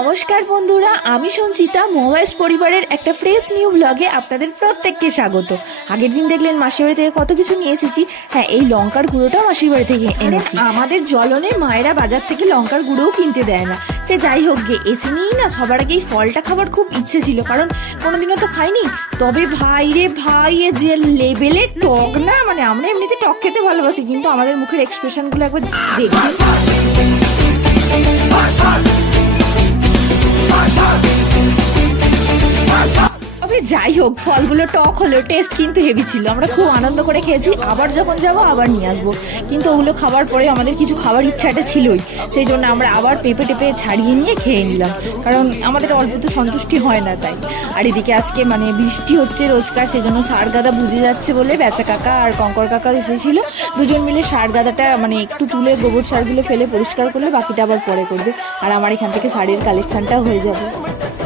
নমস্কার বন্ধুরা আমি সঞ্চিতা মোবাইস পরিবারের একটা ফ্রেশ নিউ ব্লগে আপনাদের প্রত্যেককে স্বাগত। আগের দিন দেখলেন মাসির বাড়ি থেকে কত কিছু নিয়ে এসেছি। হ্যাঁ এই লঙ্কার গুঁড়োটাও মাসির বাড়ি থেকে এনেছি। আমাদের জলনে মায়েরা বাজার থেকে লঙ্কার গুঁড়োও কিনতে দেয় না। সে যাই হোক গে এসে নিয়েই না সবার আগে এই ফলটা খাবার খুব ইচ্ছে ছিল কারণ কোনোদিনও তো খাইনি। তবে ভাই রে ভাই এ যে লেভেলে টক না মানে আমরা এমনিতে টক খেতে ভালোবাসি কিন্তু আমাদের মুখের এক্সপ্রেশনগুলো একবার দেখি। যাই হোক, ফলগুলো টক হলো টেস্ট কিন্তু হেভি ছিল। আমরা খুব আনন্দ করে খেয়েছি, আবার যখন যাব, আবার নিয়ে আসব। কিন্তু ওগুলো খাবার পরে আমাদের কিছু খাবার ইচ্ছাটা ছিলই, সেই জন্য আমরা আবার পেঁপে টেপে ছাড়িয়ে নিয়ে খেয়ে নিলাম। কারণ আমাদের অল্প তো সন্তুষ্টি হয় না তাই। আর এদিকে আজকে মানে বৃষ্টি হচ্ছে রোজকার, সেই জন্য সার গাদা বুঝে যাচ্ছে বলে বেচা কাকা আর কঙ্কর কাকা এসেছিল। দুজন মিলে সার গাদাটা মানে একটু তুলে গোবর সারগুলো ফেলে পরিষ্কার করলে, বাকিটা আবার পরে করবে। আর আমার এখান থেকে শাড়ির কালেকশনটাও হয়ে যাবে।